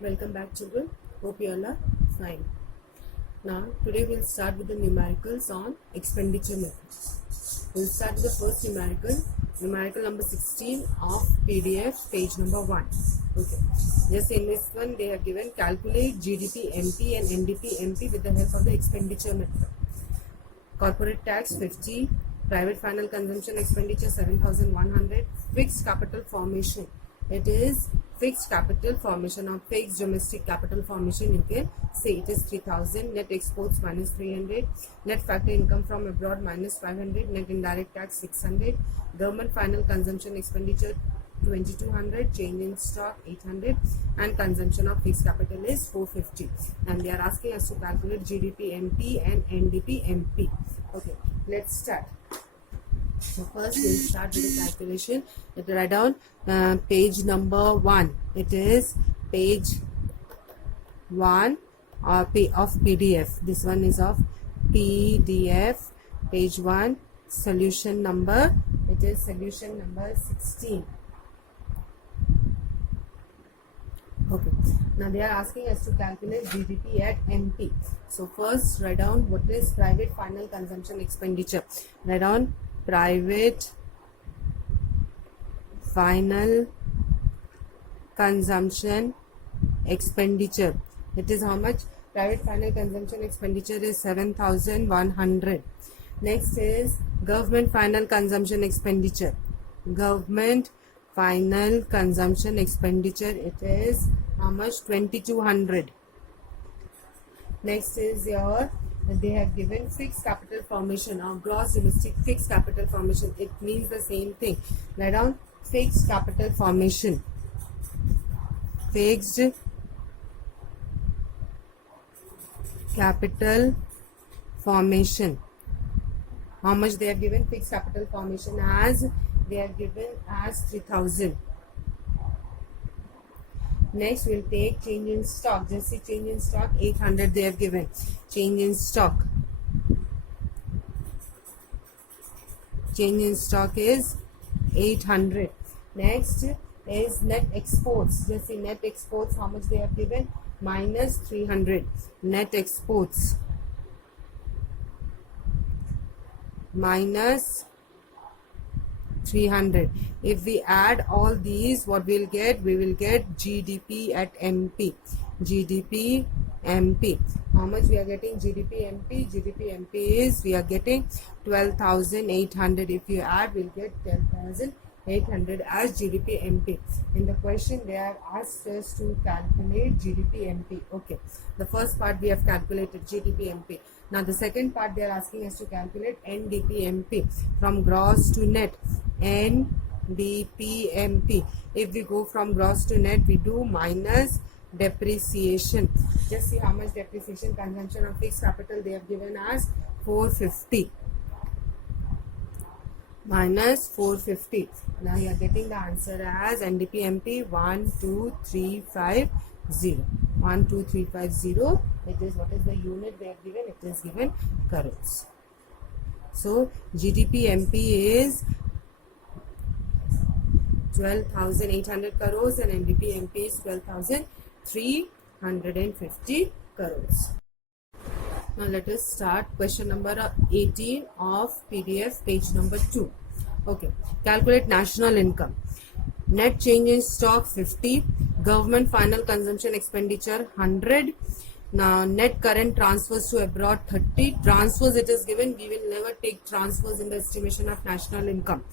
Welcome back, children. Hope you all are fine. Now, today we'll start with the numericals on expenditure methods. We'll start with the first numerical number 16 of PDF, page number 1. Okay. Just in this one, they have given calculate GDP MP and NDP MP with the help of the expenditure method. Corporate tax 50, private final consumption expenditure 7,100, fixed capital formation. It is fixed capital formation or fixed domestic capital formation. You can say it is 3,000, net exports minus 300, net factor income from abroad minus 500, net indirect tax 600, government final consumption expenditure 2200, change in stock 800, and consumption of fixed capital is 450. And they are asking us to calculate GDP MP and NDP MP. Okay, let's start. So first we'll start with the calculation. Let me write down page number 1. It is page 1 of PDF. This one is of PDF, page 1, solution number. It is solution number 16. Okay, now they are asking us to calculate GDP at MP. So first write down what is private final consumption expenditure. Write down private final consumption expenditure. It is how much? Private final consumption expenditure is 7,100. Next is government final consumption expenditure. Government final consumption expenditure, it is how much? 2,200. Next is your, they have given fixed capital formation or gross domestic fixed capital formation. It means the same thing. Write down fixed capital formation. Fixed capital formation. How much they have given fixed capital formation as? They are given as 3,000. Next, we'll take change in stock. Just see change in stock 800 they have given. Change in stock. Change in stock is 800. Next is net exports. Just see net exports how much they have given? Minus 300. Net exports. Minus 300. If we add all these, what we'll get? We will get GDP at MP. GDP MP. How much we are getting GDP MP? GDP MP is, we are getting 12,800. If you add, we'll get 10,800 as GDP MP. In the question, they are asked us to calculate GDP MP. Okay. The first part we have calculated GDP MP. Now the second part they are asking us to calculate NDP MP from gross to net. NDP MP. If we go from gross to net, we do minus depreciation. Just see how much depreciation, consumption of fixed capital they have given as 450. Minus 450. Now you are getting the answer as NDP MP 12350. 12350. It is, what is the unit they have given? It is given crores. So GDP MP is 12,800 crores and NDP MP is 12,350 crores. Now let us start question number 18 of PDF, page number 2. Okay, calculate national income. Net change in stock 50, government final consumption expenditure 100. Now net current transfers to abroad 30. Transfers it is given, we will never take transfers in the estimation of national income.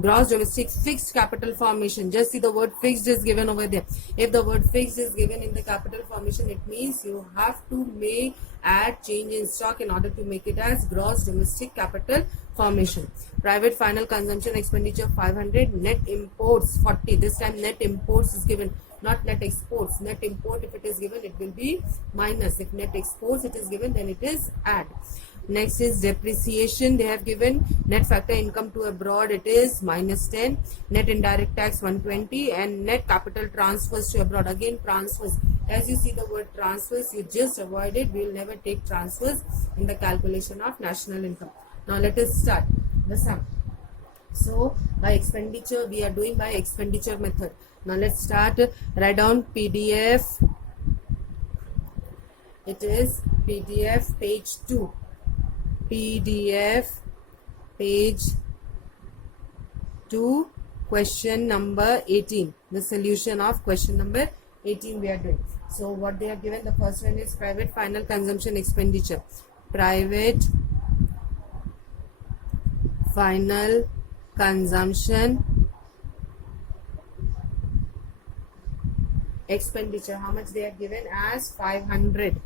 Gross domestic fixed capital formation. Just see the word fixed is given over there. If the word fixed is given in the capital formation, it means you have to add change in stock in order to make it as gross domestic capital formation. Private final consumption expenditure 500. Net imports 40. This time net imports is given, not net exports. Net import, if it is given, it will be minus. If net exports it is given, then it is add. Next is depreciation. They have given net factor income to abroad, it is minus 10. Net indirect tax 120 and net capital transfers to abroad. Again transfers. As you see the word transfers, you just avoid it. We will never take transfers in the calculation of national income. Now let us start the sum. So by expenditure, we are doing by expenditure method. Now let's start. Write down PDF It is PDF page 2. PDF page 2, question number 18. The solution of question number 18 we are doing. So what they have given, the first one is private final consumption expenditure. Private final consumption expenditure. How much they have given? As 500.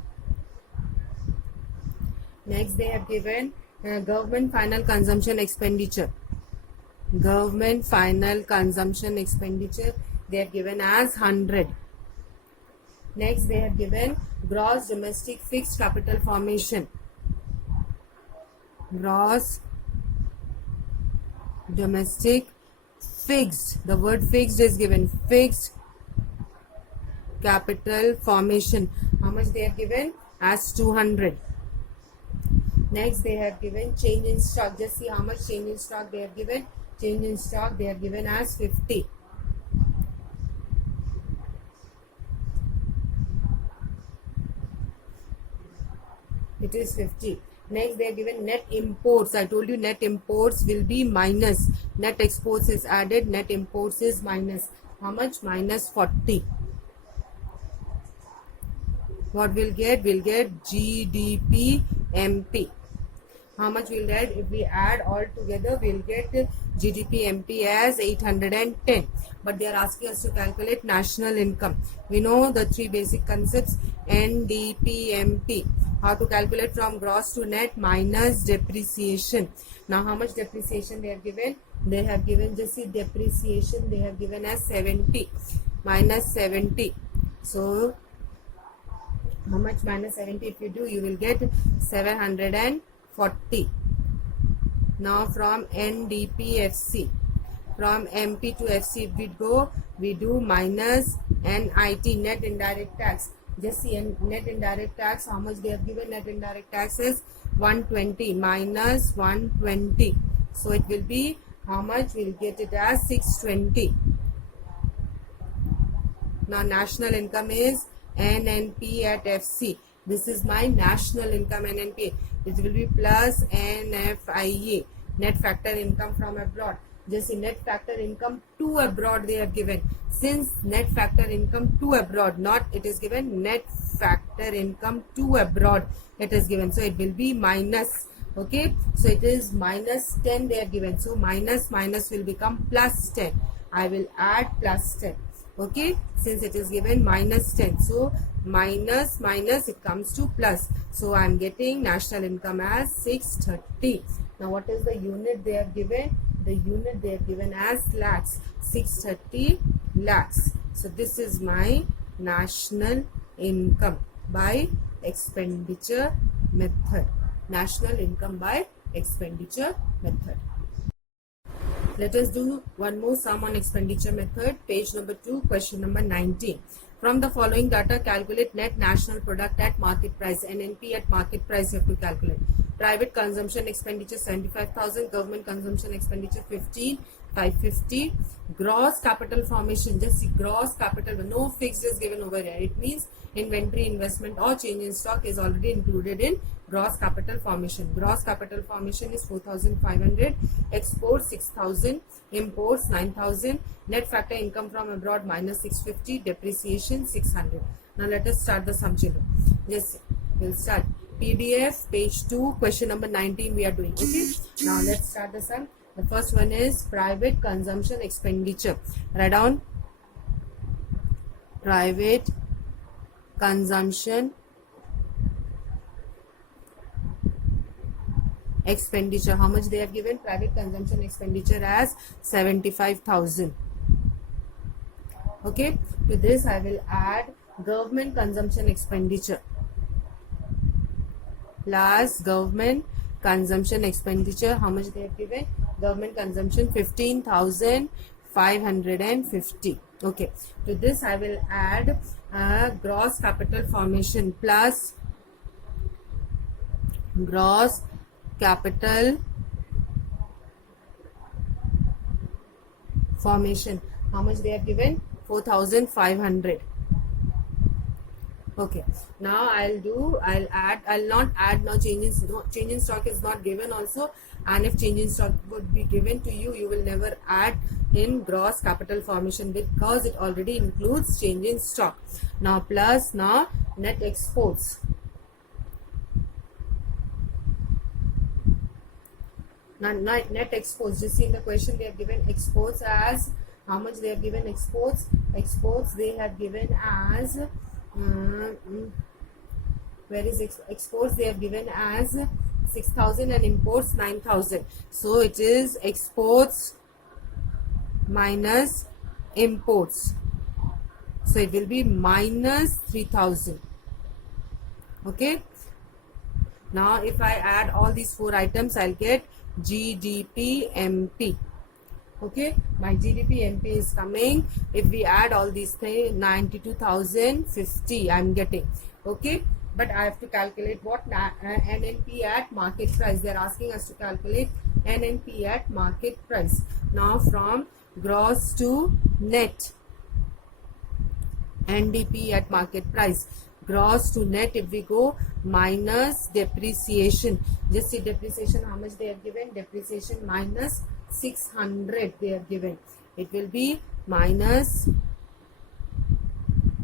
Next they have given government final consumption expenditure. Government final consumption expenditure they have given as 100. Next they have given gross domestic fixed capital formation. Gross domestic fixed. The word fixed is given. Fixed capital formation. How much they have given? As 200. Next they have given change in stock. Just see how much change in stock they have given. Change in stock they have given as 50. It is 50. Next they have given net imports. I told you net imports will be minus. Net exports is added. Net imports is minus. How much? Minus 40. What we'll get? We'll get GDP MP. How much we'll get? If we add all together, we'll get GDP MP as 810. But they are asking us to calculate national income. We know the three basic concepts: NDP, MP. How to calculate from gross to net minus depreciation. Now, how much depreciation they have given? They have given, just see, depreciation they have given as 70. Minus 70. So, how much minus 70 if you do? You will get 740. Now from NDPFC, from MP to FC, if we go, we do minus NIT, net indirect tax. Just see net indirect tax, how much they have given. Net indirect tax is 120 minus 120. So it will be, how much? We'll get it as 620. Now national income is NNP at FC. This is my national income NNP. It will be plus NFIA, net factor income from abroad. Just see, net factor income to abroad they have given. Since net factor income to abroad, not it is given net factor income to abroad, it is given. So it will be minus. Okay, so it is minus 10 they are given. So minus minus will become plus 10. I will add plus 10. Okay, since it is given minus 10, so minus minus it comes to plus. So I am getting national income as 630. Now what is the unit they have given? The unit they have given as lakhs. 630 lakhs. So this is my national income by expenditure method. National income by expenditure method. Let us do one more sum on expenditure method. Page number 2, question number 19. From the following data, calculate net national product at market price. NNP at market price you have to calculate. Private consumption expenditure 75,000. Government consumption expenditure 550. Gross capital formation. Just see, gross capital. No fixed is given over here. It means inventory, investment or change in stock is already included in gross capital formation. Gross capital formation is 4,500. Exports 6,000. Imports 9,000. Net factor income from abroad minus 650. Depreciation 600. Now let us start the sum children. Yes, we'll start. PDF page 2, question number 19 we are doing. Okay. Now let's start the sum. The first one is private consumption expenditure. Write down private consumption expenditure. How much they have given? Private consumption expenditure as 75,000. Okay. To this I will add government consumption expenditure plus government consumption expenditure. How much they have given? Government consumption 15,550. Okay. To this I will add gross capital formation plus gross capital formation. How much they have given? 4,500. Okay, now I'll not add now. Change in stock is not given also, and if change in stock would be given to you, you will never add in gross capital formation because it already includes change in stock. Now plus now net exports. Now net exports, just see in the question they have given exports as how much they have given exports. Exports they have given as where is exports they have given as 6,000 and imports 9,000. So it is exports minus imports. So it will be minus 3,000. Okay. Now if I add all these four items, I'll get GDP MP. Okay, my GDP MP is coming. If we add all these things, 92,050 I'm getting. Okay, but I have to calculate what NNP at market price. They're asking us to calculate NNP at market price. Now from gross to net, NDP at market price. Gross to net, if we go minus depreciation, just see depreciation how much they have given. Depreciation minus 600 they have given. It will be minus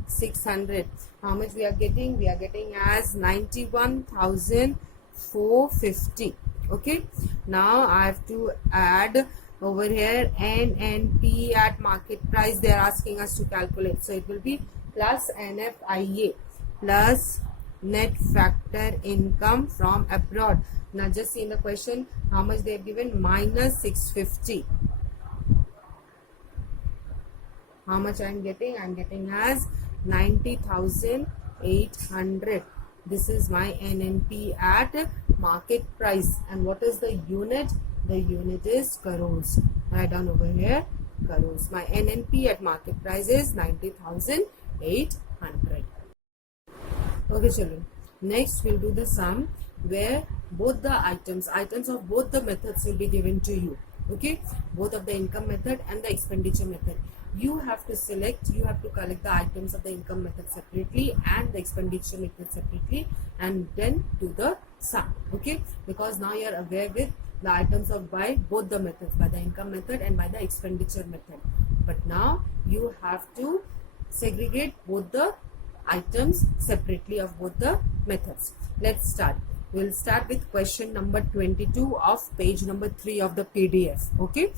600. How much we are getting? We are getting as 91,450. Okay, now I have to add over here NNP at market price. They are asking us to calculate, so it will be plus NFIA plus net factor income from abroad. Now just see in the question how much they have given, minus 650. How much I am getting? I am getting as 90,800. This is my NNP at market price. And what is the unit? The unit is crores. Write down over here crores. My NNP at market price is 90,800. Okay children, next we'll do the sum where both the items of both the methods will be given to you. Okay, both of the income method and the expenditure method. You have to select, you have to collect the items of the income method separately and the expenditure method separately, and then do the sum. Okay, because now you are aware with the items of by both the methods, by the income method and by the expenditure method. But now you have to segregate both the items separately of both the methods. Let's start. We'll start with question number 22 of page number 3 of the PDF. Okay.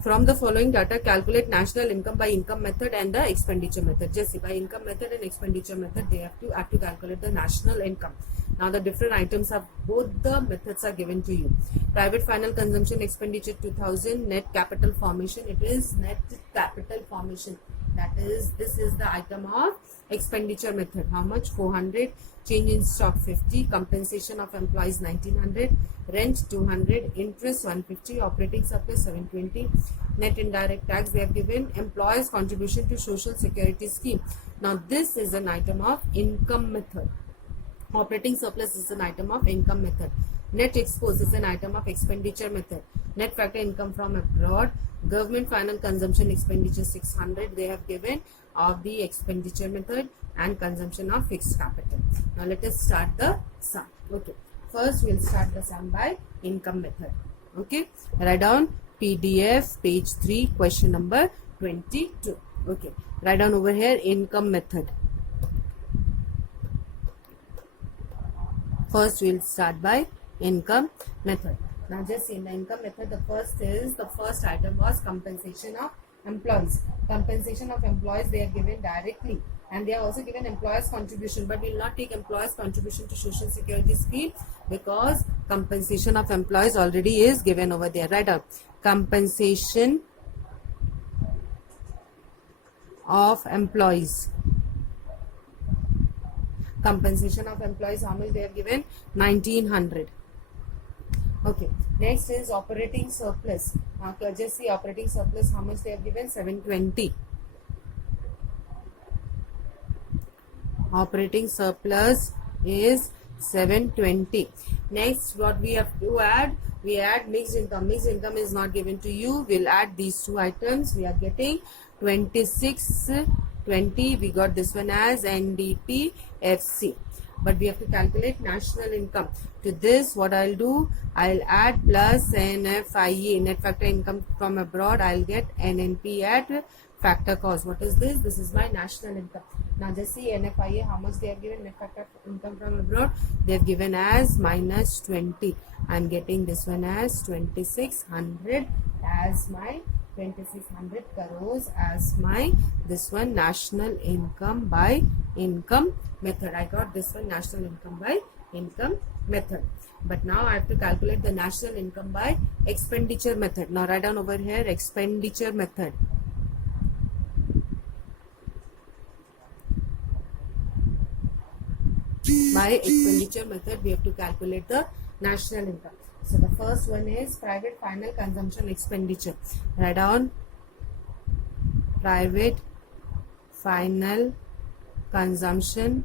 From the following data, calculate national income by income method and the expenditure method. Just see, by income method and expenditure method, they have to calculate the national income. Now the different items of both the methods are given to you. Private final consumption expenditure 2000, net capital formation, it is net capital formation. That is, this is the item of expenditure method. How much? 400. Change in stock 50. Compensation of employees 1900. Rent 200. Interest 150. Operating surplus 720. Net indirect tax they have given. Employees contribution to social security scheme. Now this is an item of income method. Operating surplus is an item of income method. Net exports is an item of expenditure method. Net factor income from abroad. Government final consumption expenditure 600 they have given of the expenditure method, and consumption of fixed capital. Now let us start the sum. Okay, first we'll start the sum by income method. Okay, write down PDF page 3 question number 22. Okay, write down over here income method. First we'll start by income method. Now just in the income method, the first item was compensation of employees. Compensation of employees they are given directly, and they are also given employers contribution, but we will not take employers contribution to social security scheme because compensation of employees already is given over there. Write out compensation of employees. Compensation of employees, how much they have given? 1900. Okay, next is operating surplus. Just see operating surplus, how much they have given? 720. Operating surplus is 720. Next, what we have to add? We add mixed income. Mixed income is not given to you. We'll add these two items. We are getting 26 20. We got this one as NDPFC. But we have to calculate national income. To this, what I'll do, I'll add plus NFIA, net factor income from abroad. I'll get NNP at factor cost. What is this? This is my national income. Now just see NFIA, how much they have given, net factor income from abroad. They have given as minus 20. I'm getting this one as 2600 as my 2600 crores as my this one national income by income method. I got this one national income by income method. But now I have to calculate the national income by expenditure method. Now write down over here expenditure method. By expenditure method, we have to calculate the national income. So the first one is private final consumption expenditure. Write down private final consumption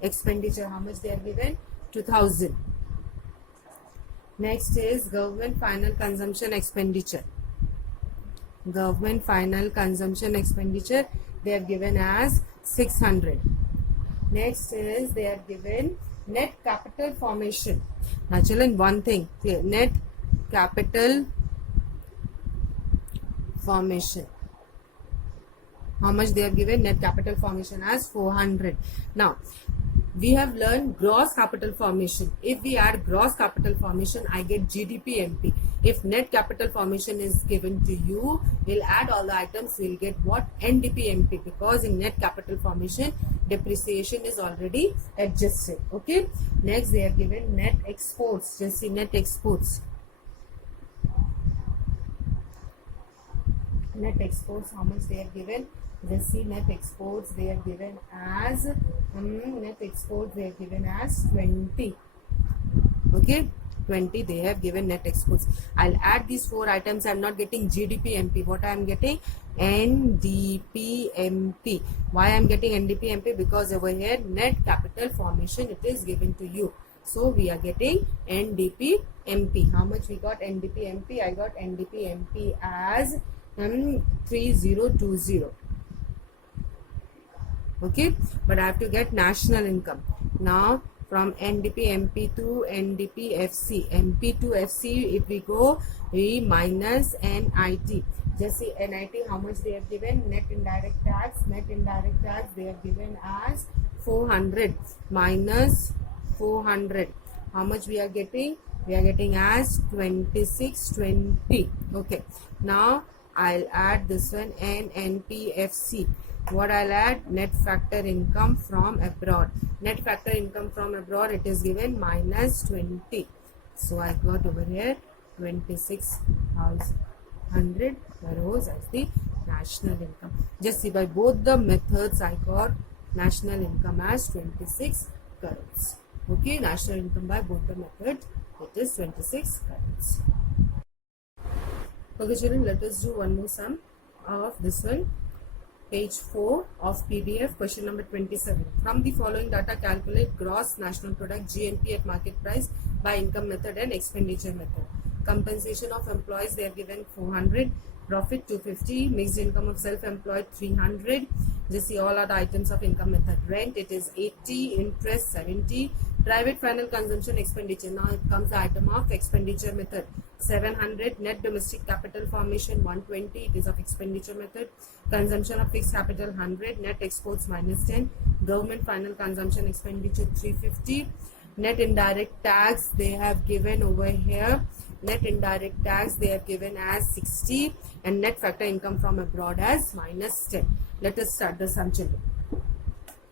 expenditure. How much they are given? 2000. Next is government final consumption expenditure. Government final consumption expenditure, they are given as 600. Next is they are given net capital formation. Now children, one thing clear, net capital formation. How much they have given? Net capital formation as 400. Now we have learned gross capital formation. If we add gross capital formation, I get GDP MP. If net capital formation is given to you, we'll add all the items, we'll get what? NDP MP, because in net capital formation, depreciation is already adjusted. Okay. Next, they are given net exports. Just see net exports. Net exports, how much they are given? Just see net exports, they are given as net exports, they are given as 20. Okay, 20 they have given net exports. I'll add these four items. I'm not getting GDP MP. What I am getting? NDP MP. Why I'm getting NDP MP? Because over here net capital formation it is given to you. So we are getting NDP MP. How much we got NDP MP? I got NDP MP as 3020. Okay, but I have to get national income. Now from NDP MP to NDP FC, MP to FC, if we go, we minus NIT. Just see NIT, how much they have given? Net indirect tax. Net indirect tax they have given as 400 minus 400. How much we are getting? We are getting as 2620. Okay, now I'll add this one NNPFC. What I'll add? Net factor income from abroad. Net factor income from abroad, it is given minus 20. So I got over here 26,100 crores as the national income. Just see, by both the methods I got national income as 26 crores. Okay, national income by both the methods, it is 26 crores. Okay children, let us do one more sum of this one. Page 4 of PDF, question number 27. From the following data, calculate gross national product GNP at market price by income method and expenditure method. Compensation of employees, they are given 400. Profit 250. Mixed income of self-employed 300. Just see all other items of income method. Rent, it is 80. Interest 70. Private final consumption expenditure. Now it comes the item of expenditure method. 700. Net domestic capital formation 120. It is of expenditure method. Consumption of fixed capital 100. Net exports minus 10. Government final consumption expenditure 350. Net indirect tax they have given over here. Net indirect tax they have given as 60, and net factor income from abroad as minus 10. Let us start the sum children.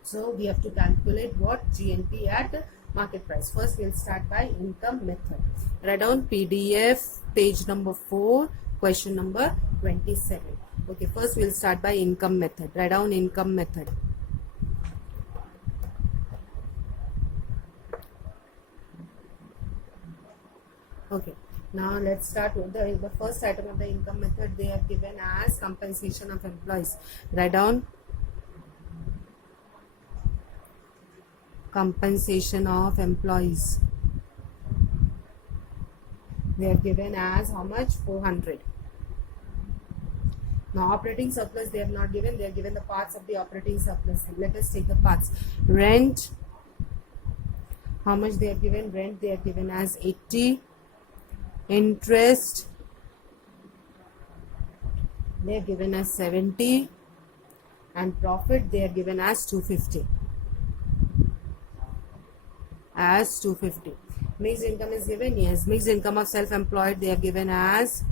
So we have to calculate what? GNP at market price. First we'll start by income method. Write down PDF page number 4, question number 27. Okay, first we'll start by income method. Write down income method. Okay, now let's start with the first item of the income method. They have given as compensation of employees. Write down compensation of employees. They have given as how much? 400. Now operating surplus they have not given, they are given the parts of the operating surplus. Let us take the parts. Rent, how much they are given? Rent they are given as 80. Interest they are given as 70. And profit they are given as 250. As 250. Mixed income is given, yes. Mixed income of self-employed they are given as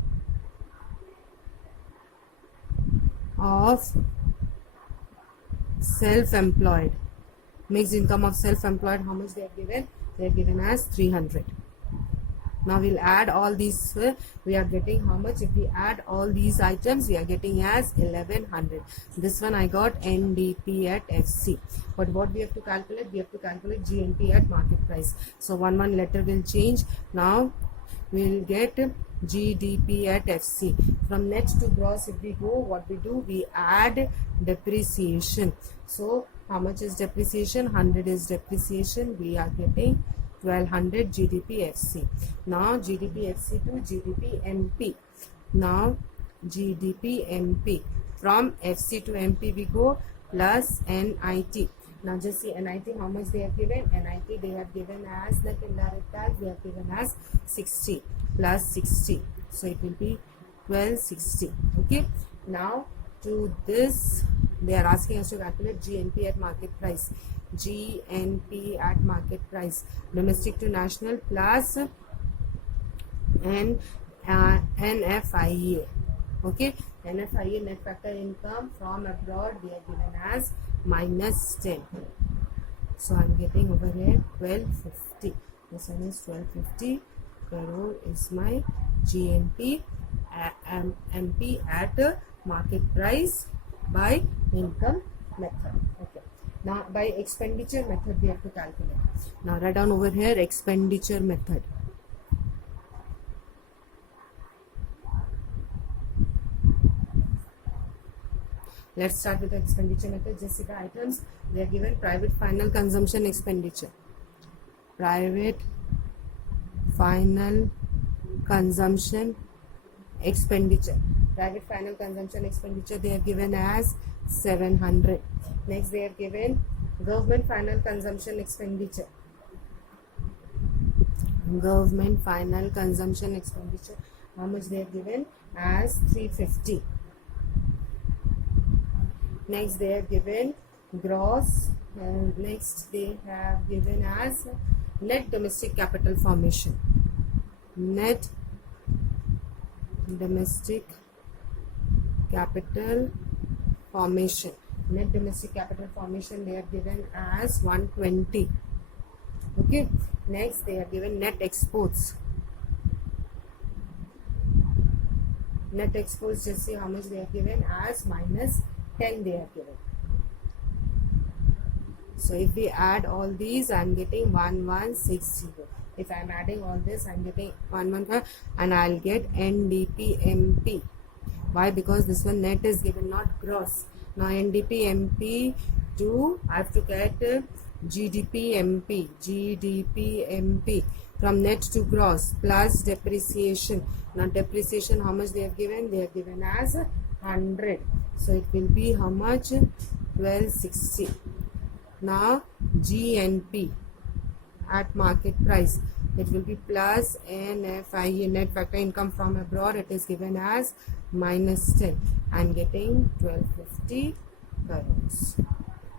of self-employed. Mixed income of self-employed, how much they are given? They are given as 300. Now we'll add all these. We are getting how much? If we add all these items, we are getting as 1100. This one I got NDP at FC. But what we have to calculate? We have to calculate GNP at market price. So one letter will change. Now we'll get GDP at FC. From net to gross, if we go, what we do? We add depreciation. So how much is depreciation? 100 is depreciation. We are getting 1200 GDP FC. Now GDP FC to GDP MP. Now GDP MP. From FC to MP we go plus NIT. Now just see NIT how much they have given. NIT they have given as net indirect tax. They have given as 60 plus 60. So it will be 1260. Okay. Now to this they are asking us to calculate GNP at market price. GNP at market price, domestic to national plus NFIA. Okay, NFIA net factor income from abroad we are given as minus 10. So I'm getting over here 1250. This one is 1250 crore is my GNP MP at market price by income method. Okay. Now by expenditure method we have to calculate. Now write down over here expenditure method. Let's start with the expenditure method. Just see the items. They are given private final consumption expenditure. Private final consumption expenditure. Private final consumption expenditure they are given as 700. Next they are given government final consumption expenditure. Government final consumption expenditure. How much they are given? As 350. Next they are given gross, and next they have given as net domestic capital formation. Net domestic capital formation. Net domestic capital formation they are given as 120. Okay. Next they are given net exports. Net exports, just see how much they are given as minus 10 they are given. So if we add all these, I am getting 1160. If I am adding all this, I am getting 115 and I will get NDP MP. Why? Because this one net is given, not gross. Now NDP MP to, I have to get GDP MP. GDP MP from net to gross plus depreciation. Now depreciation how much they have given? They are given as 100. So it will be how much? 1260. Now GNP at market price, it will be plus NFIE net factor income from abroad. It is given as minus 10. I am getting 1250 crores.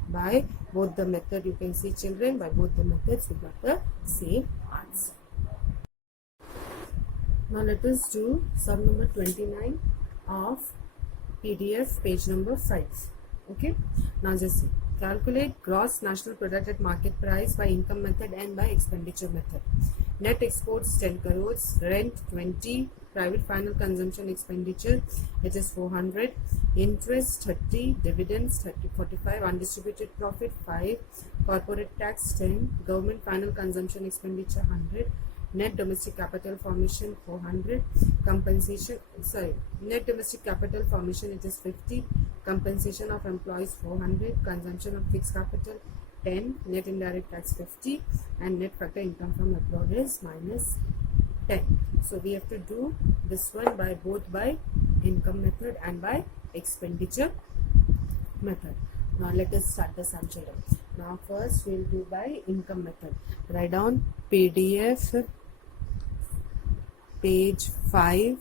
By both the method, you can see children, by both the methods we got the same answer. Now let us do sum number 29 of PDF page number 5. Okay. Now just see. Calculate gross national product at market price by income method and by expenditure method. Net exports 10 crores, rent 20, private final consumption expenditure it is 400, interest 30, dividends 45, undistributed profit 5, corporate tax 10, government final consumption expenditure 100, net domestic capital formation 400, net domestic capital formation it is 50, compensation of employees 400, consumption of fixed capital 10, net indirect tax 50, and net factor income from abroad is minus 10. So we have to do this one by both by income method and by expenditure method. Now let us start the sum, children. Now first we'll do by income method. Write down PDF page 5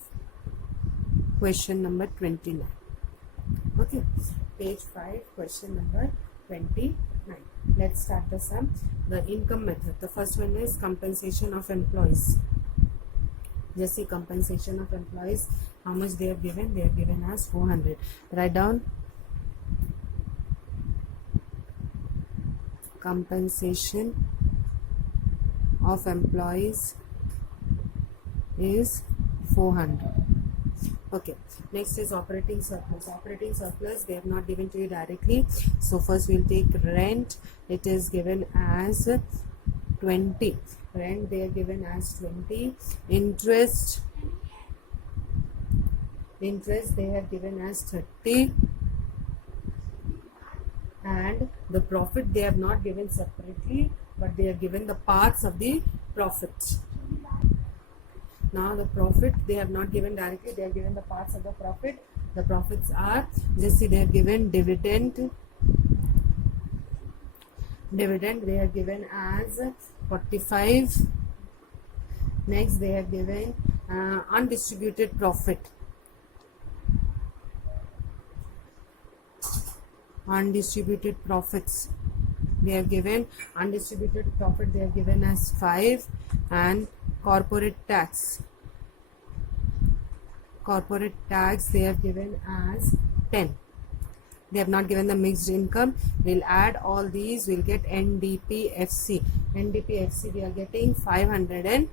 question number 29. Okay, page 5 question number 29. Let's start the sum. The income method. The first one is compensation of employees. Just see compensation of employees. How much they are given? They are given as 400. Write down compensation of employees is 400. Okay, next is operating surplus. Operating surplus, they have not given to you directly, so first we'll take rent. It is given as 20. Rent they are given as 20. Interest they have given as 30. And the profit they have not given separately, but they are given the parts of the profit. Now the profit they have not given directly, they are given the parts of the profit. The profits are, just see, they have given dividend they are given as 45. Next they have given undistributed profit. Undistributed profits they have given, undistributed profit they have given as 5. And corporate tax they have given as 10. They have not given the mixed income. We'll add all these, we'll get NDPFC we are getting 510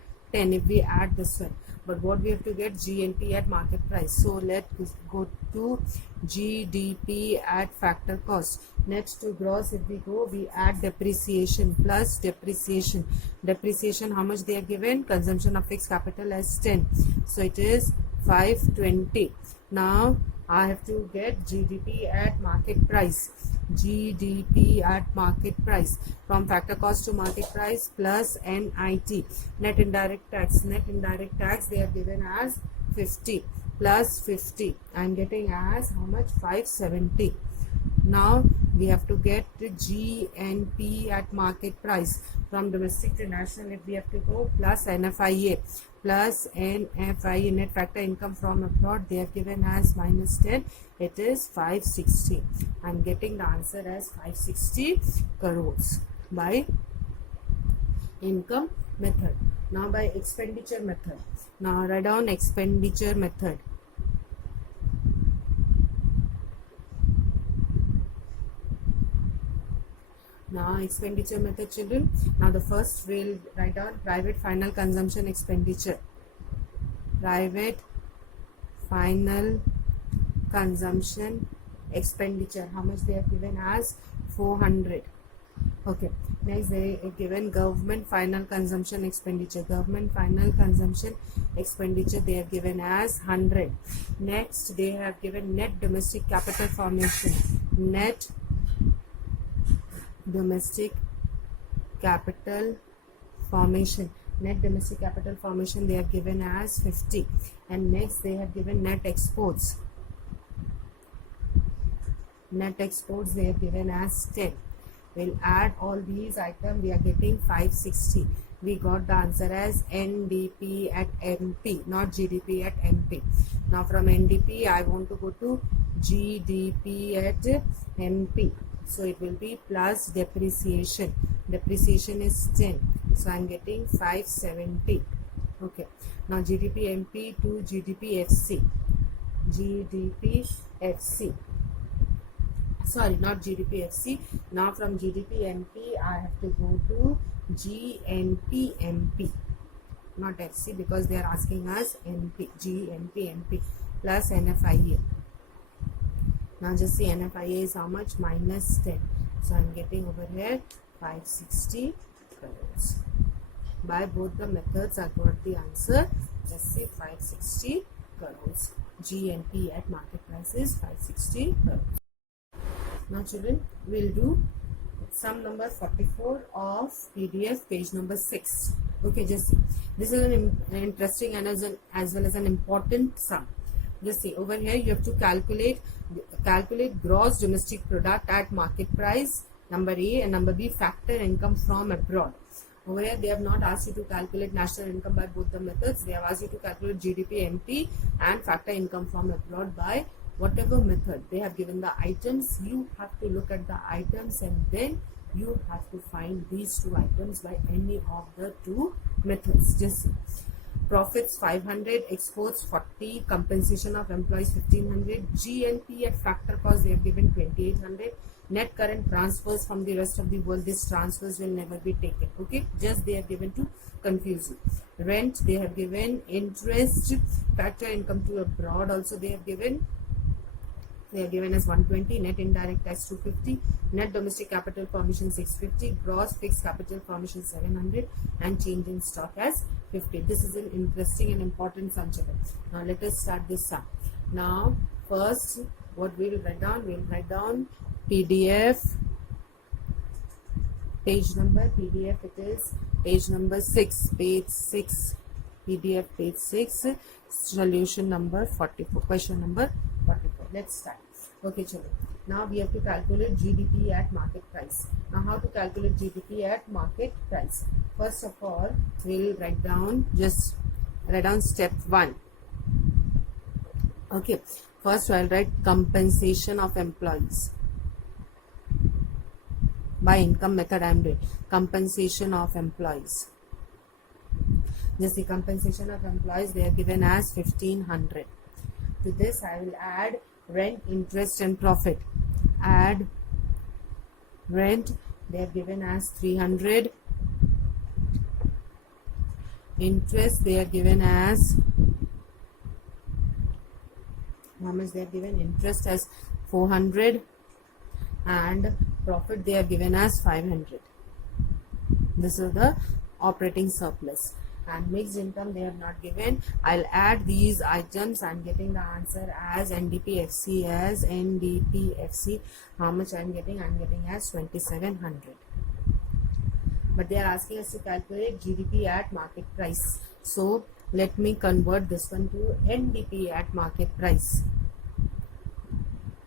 if we add this one. But what we have to get? GNP at market price. So let's go to GDP at factor cost. Next to gross, if we go, we add depreciation plus depreciation. Depreciation, how much they are given? Consumption of fixed capital as 10. So it is 520. Now I have to get GDP at market price. GDP at market price from factor cost to market price plus NIT. Net indirect tax they are given as 50 plus 50. I am getting as how much? 570. Now we have to get GNP at market price from domestic to national. If we have to go plus NFIA net factor income from abroad, they are given as minus 10. It is 560. I am getting the answer as 560 crores by income method. Now by expenditure method. Now write down expenditure method. Now expenditure method, children. Now the first we'll write down private final consumption expenditure. Private final consumption expenditure. How much they have given as 400. Okay. Next they have given government final consumption expenditure. Government final consumption expenditure they have given as 100. Next they have given net domestic capital formation. Net domestic capital formation they have given as 50. And next they have given net exports they have given as 10. We'll add all these items, we are getting 560. We got the answer as NDP at MP, not GDP at MP. Now from NDP I want to go to GDP at MP. So it will be plus depreciation. Depreciation is 10. So I am getting 570. Okay. Now GDP MP to GDP FC. GDP FC. Sorry, not GDP FC. Now from GDP MP, I have to go to GNP MP. Not FC because they are asking us MP. GNP MP plus NFIA. Now just see NFIA is how much? Minus 10. So I am getting over here 560 crores. By both the methods I got the answer. Just see 560 crores. GNP at market price is 560 crores. Now children, we will do sum number 44 of PDF page number 6. Okay, just see. This is an interesting and as well as an important sum. Just see over here, you have to calculate gross domestic product at market price, number A, and number B, factor income from abroad. Over here, they have not asked you to calculate national income by both the methods. They have asked you to calculate GDP, MP, and factor income from abroad by whatever method. They have given the items. You have to look at the items and then you have to find these two items by any of the two methods. Just see. Profits 500, exports 40, compensation of employees 1500, GNP at factor cost they have given 2800, net current transfers from the rest of the world, these transfers will never be taken. Okay, just they have given to confuse you. Rent they have given, interest, factor income to abroad also they have given. They are given as 120, net indirect tax 250, net domestic capital formation 650, gross fixed capital formation 700, and change in stock as 50. This is an interesting and important sum. Now let us start this sum. Now first, what we will write down? We will write down PDF page number. PDF it is page number 6, page 6. PDF page 6, solution number 44, question number 44. Let's start. Okay, chalo. Now we have to calculate GDP at market price. Now how to calculate GDP at market price? First of all, we'll write down step 1. Okay, first I'll write compensation of employees. By income method I am doing compensation of employees. Just the compensation of employees they are given as 1500. To this I will add rent, interest and profit. Add rent they are given as 300. Interest they are given as, how much they are given? Interest as 400 and profit they are given as 500. This is the operating surplus. And mixed income they have not given. I'll add these items. I'm getting the answer as NDPFC as NDPFC. How much I'm getting? I'm getting as 2700. But they are asking us to calculate GDP at market price. So let me convert this one to NDP at market price.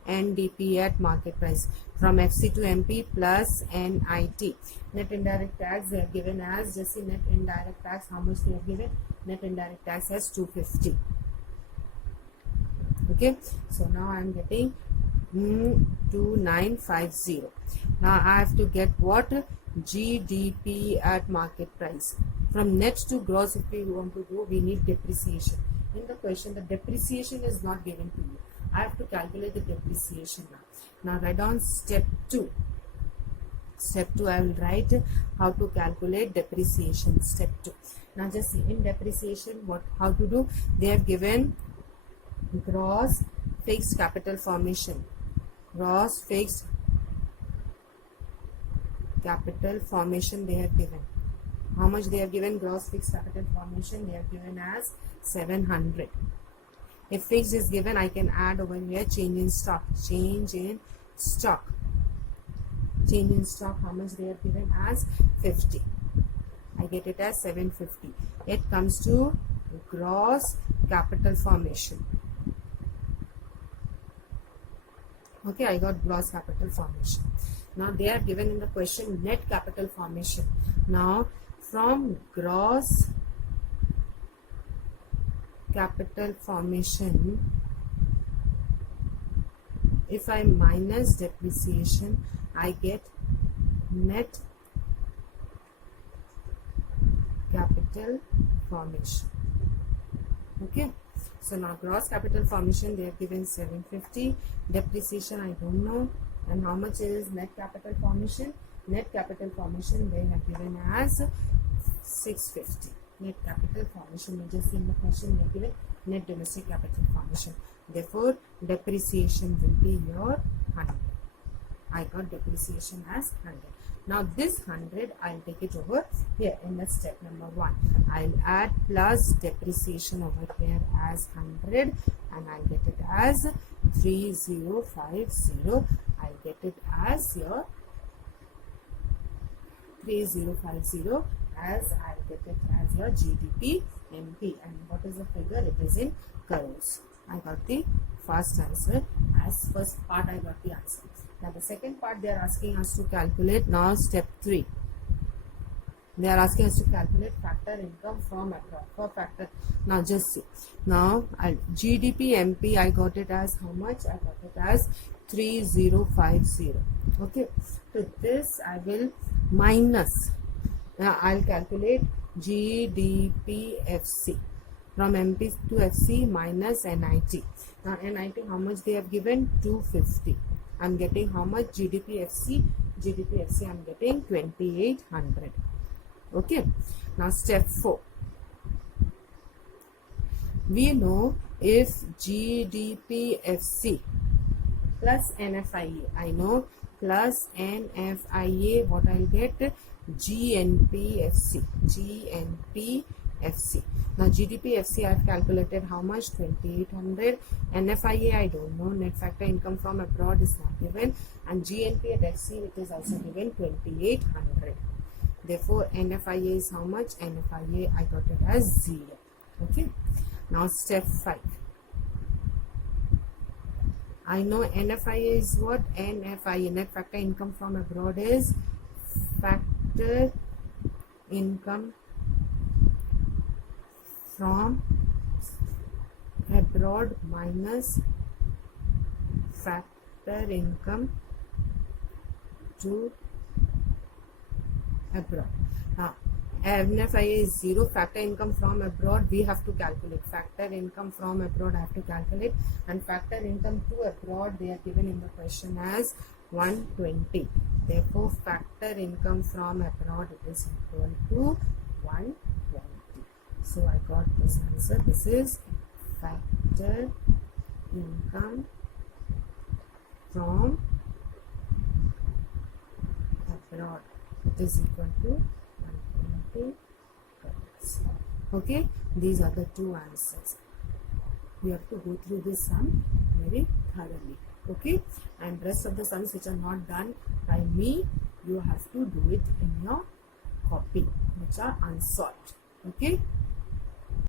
NDP at market price from FC to MP plus NIT. Net indirect tax they are given as, just see net indirect tax, how much they have given? Net indirect tax as 250. Okay, so now I am getting 2950. Now I have to get what? GDP at market price. From net to gross, if we want to go, we need depreciation. In the question, the depreciation is not given to you. I have to calculate the depreciation now. Now write down step 2. Step 2 I will write how to calculate depreciation. Step 2. Now just see in depreciation how to do. They have given gross fixed capital formation. Gross fixed capital formation they have given. How much they have given? Gross fixed capital formation they have given as 700. If fixed is given, I can add over here change in stock. Change in stock. Change in stock, how much they have given as 50. I get it as 750. It comes to gross capital formation. Okay, I got gross capital formation. Now they are given in the question net capital formation. Now from gross capital formation, if I minus depreciation, I get net capital formation. Okay, so now gross capital formation they have given 750, depreciation I don't know, and how much is net capital formation? Net capital formation they have given as 650. Net capital formation, you just see in the question they have given net domestic capital formation. Therefore, depreciation will be your 100. I got depreciation as 100. Now this 100, I'll take it over here in the step number 1. I'll add plus depreciation over here as 100 and I'll get it as 3050. I'll get it as your 3050 as I'll get it as your GDP MP. And what is the figure? It is in crores. I got the first answer. As first part I got the answer. Now the second part they are asking us to calculate. Now step 3. They are asking us to calculate factor income from abroad. For factor, now just see. Now GDP MP I got it as how much? I got it as 3050. Okay. So this I will minus. Now I'll calculate GDPFC from MP to FC minus NIT. Now NIT how much they have given? 250. I'm getting how much? GDPFC I'm getting 2800. Okay. Now step 4. We know if GDPFC plus NFIA, I know plus NFIA, what I'll get? GNPFC. Now GDPFC I've calculated how much? 2800. NFIA I don't know. Net factor income from abroad is not given, and GNP at FC it is also given 2800. Therefore NFIA is how much? NFIA I got it as 0. Okay. Now step 5. I know NFIA is what? NFIA, net factor income from abroad, is factor income from abroad minus factor income to abroad. Now NFIA is 0, factor income from abroad we have to calculate. Factor income from abroad I have to calculate, and factor income to abroad they are given in the question as 120. Therefore factor income from abroad it is equal to 120. So I got this answer. This is factor income from abroad. It is equal to 120 crores. Okay, these are the two answers. You have to go through this sum very thoroughly. Okay, and rest of the sums which are not done by me, you have to do it in your copy, which are unsolved. Okay.